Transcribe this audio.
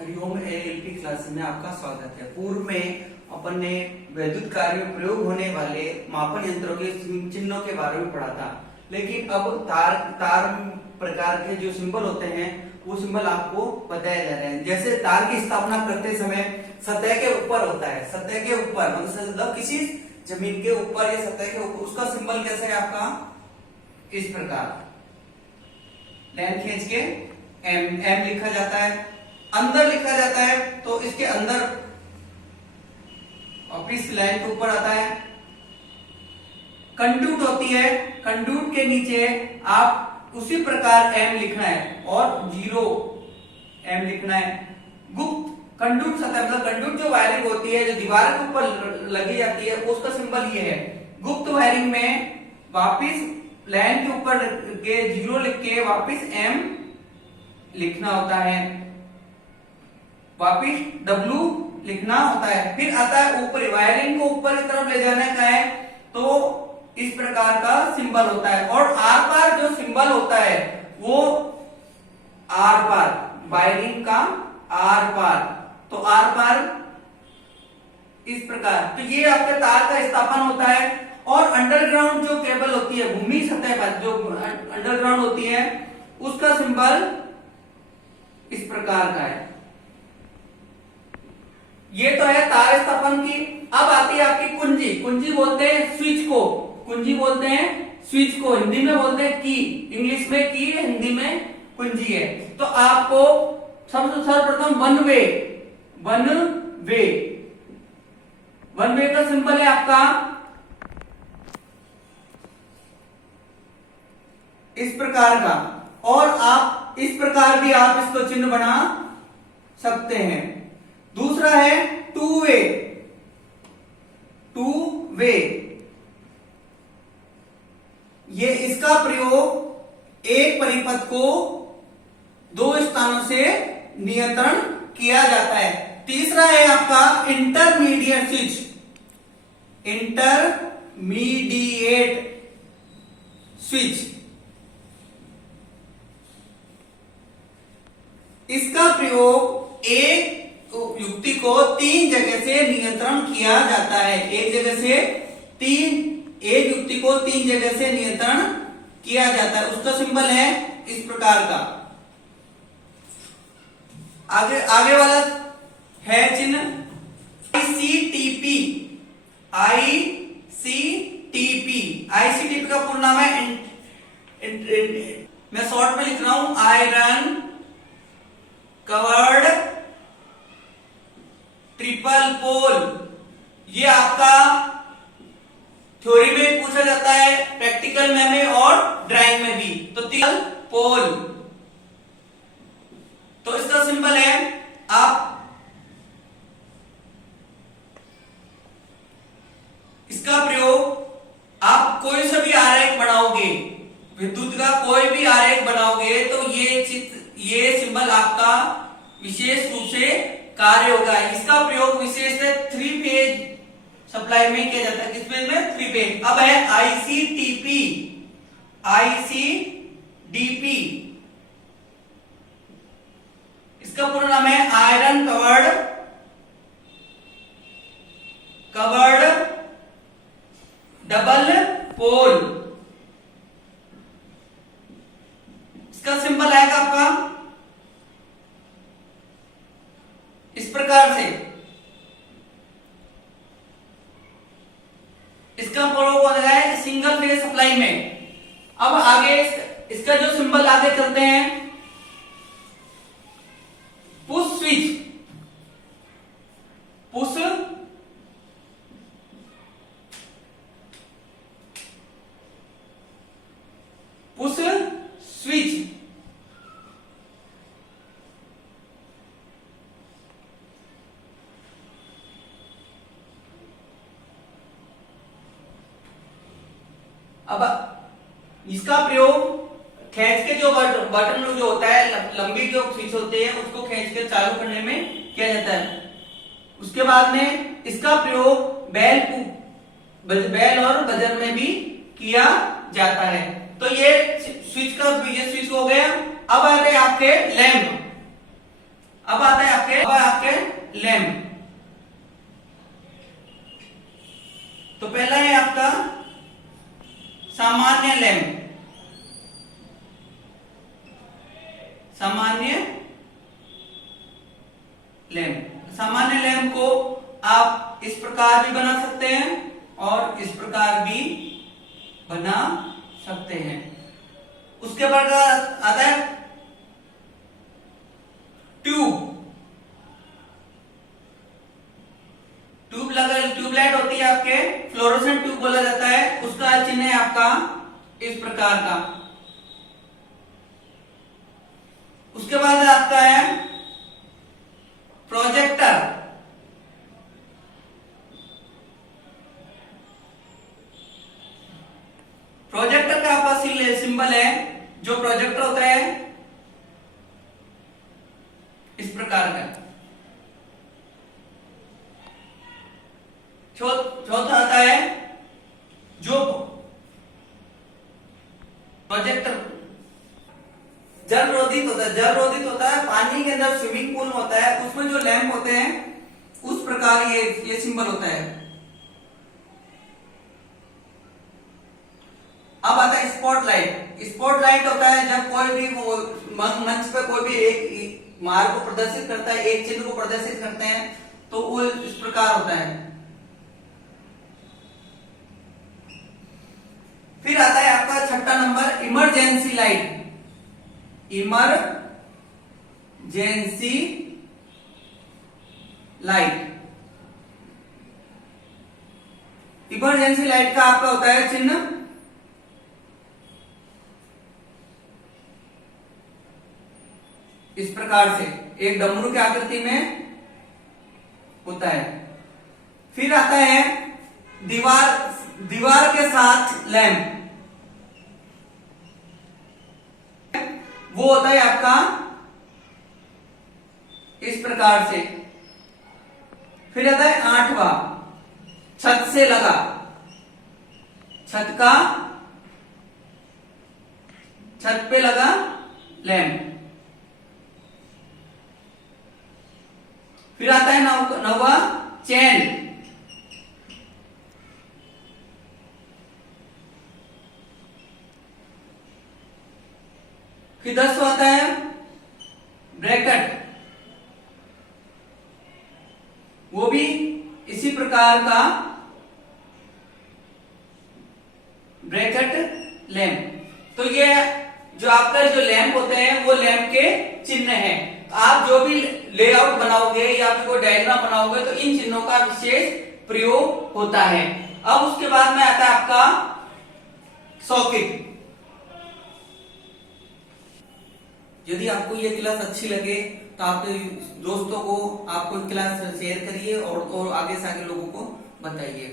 Hariom ALP class में आपका स्वागत है। पूर्व में अपन ने वैद्युत कार्य में प्रयोग होने वाले मापन यंत्रों के चिन्हों के बारे में पढ़ा था, लेकिन अब तार प्रकार के जो सिंबल होते हैं वो सिंबल आपको बताए जा रहे हैं। जैसे तार की स्थापना करते समय सतह के ऊपर होता है, सतह के ऊपर मतलब किसी जमीन के ऊपर या सतह के ऊपर, उसका सिंबल कैसा है आपका इस प्रकार, लाइन खींच के एम लिखा जाता है। अंदर लिखा जाता है तो इसके अंदर वापिस लाइन के ऊपर आता है। कंडूट होती है, कंडूट के नीचे आप उसी प्रकार एम लिखना है और 0 एम लिखना है। गुप्त कंडूट सतह मतलब कंडूट जो वायरिंग होती है जो दीवार के ऊपर लगी जाती है उसका सिंबल ये है। गुप्त वायरिंग में वापिस लाइन के ऊपर के 0 लिख के वापिस एम लिखना होता है, वापिस W लिखना होता है। फिर आता है ऊपर, वायरिंग को ऊपर की तरफ ले जाने का है तो इस प्रकार का सिंबल होता है। और आर पार जो सिंबल होता है वो आर पार, वायरिंग का आर पार, तो आर पार इस प्रकार। तो ये आपके तार का स्थापन होता है। और अंडरग्राउंड जो केबल होती है, भूमि सतह पर जो अंडरग्राउंड होती है उसका सिंबल इस प्रकार का है। ये तो है तार स्थापन की। अब आती है आपकी कुंजी। कुंजी बोलते हैं स्विच को, कुंजी बोलते हैं स्विच को, हिंदी में बोलते हैं की, इंग्लिश में की, हिंदी में कुंजी है। तो आपको सबसे सर्वप्रथम वन वे का सिंबल है आपका इस प्रकार का, और आप इस प्रकार भी आप इसको चिन्ह बना सकते हैं। दूसरा है टू वे, ये इसका प्रयोग एक परिपथ को 2 स्थानों से नियंत्रण किया जाता है। तीसरा है आपका इंटरमीडिएट स्विच, इसका प्रयोग एक युक्ति को 3 जगह से नियंत्रण किया जाता है। एक युक्ति को 3 जगह से नियंत्रण किया जाता है। उसका सिंबल है इस प्रकार का। आगे वाला है चिन्ह आईसीटीपी का पूर्ण नाम है, मैं शॉर्ट में लिख रहा हूं, आयरन कवर्ड ट्रिपल पोल। ये आपका थ्योरी में पूछा जाता है, प्रैक्टिकल में भी और ड्राइंग में भी। तो ट्रिपल पोल, तो इसका सिंबल है, आप इसका प्रयोग आप कोई सा भी आरेख बनाओगे, विद्युत का कोई भी आरेख बनाओगे तो ये सिंबल आपका विशेष रूप से कार्य होगा। इसका प्रयोग विशेष 3 फेज सप्लाई में किया जाता है। किस फेज में? 3 फेज। अब है आईसीटीपी, इसका पूरा नाम है आयरन कवर्ड डबल पोल। इसका सिंबल आएगा आपका इस प्रकार से। इसका प्रयोग होता है सिंगल फेज सप्लाई में। अब आगे इसका जो सिंबल आगे चलते हैं, पुश स्विच, अब इसका प्रयोग खींच के जो बटन जो होता है, लंबी जो स्विच होती है उसको खींच के चालू करने में किया जाता है। उसके बाद में इसका प्रयोग बेल और बजर में भी किया जाता है। तो ये स्विच हो गया। अब आते हैं आपके लैंप, अब आता है आपके अब आपके लैंप। तो पहला है आपका सामान्य लैंप। सामान्य लैंप, सामान्य लैंप को आप इस प्रकार भी बना सकते हैं और इस प्रकार भी बना सकते हैं। उसके बाद आता है ट्यूब। ट्यूबलाइट होती है आपके, फ्लोरोसेंट ट्यूब बोला जाता है। उसका चिन्ह है आपका इस प्रकार का। उसके बाद आपका है प्रोजेक्टर। प्रोजेक्टर का आपका सिंबल है, जो प्रोजेक्टर होता है इस प्रकार का। चौथा आता है जो प्रोजेक्टर जल रोधित होता है। जल रोधित होता है, पानी के अंदर स्विमिंग पूल होता है, उसमें जो लैंप होते हैं उस प्रकार ये सिंबल होता है। अब आता है स्पॉटलाइट। स्पॉटलाइट होता है जब कोई भी मंच पे कोई भी एक मार्ग को प्रदर्शित करता है, एक चिन्ह को प्रदर्शित करते हैं, तो वो इस प्रकार होता है। फिर आता है आपका छठा number emergency light. Emergency light. Emergency light का आपका होता है चिन्ह इस प्रकार से, एक डमरू की आकृति में होता है। फिर आता है दीवार के साथ लैंप। वो होता है आपका इस प्रकार से। फिर आता है आठवां छत से लगा। छत पे लगा लैंप। फिर आता है नौवा चैन। फिर 10वां आता है ब्रैकेट। वो भी इसी प्रकार का ब्रैकेट लैंप। तो ये जो आपका जो लैंप होते हैं वो लैंप के चिन्ह हैं। आप जो भी लेआउट बनाओगे या फिर कोई डायग्राम बनाओगे तो इन चिन्हों का विशेष प्रयोग होता है। अब उसके बाद में आता है आपका सॉकेट। यदि आपको ये क्लास अच्छी लगे तो आपके दोस्तों को आपको क्लास शेयर करिए और आगे से आगे लोगों को बताइए।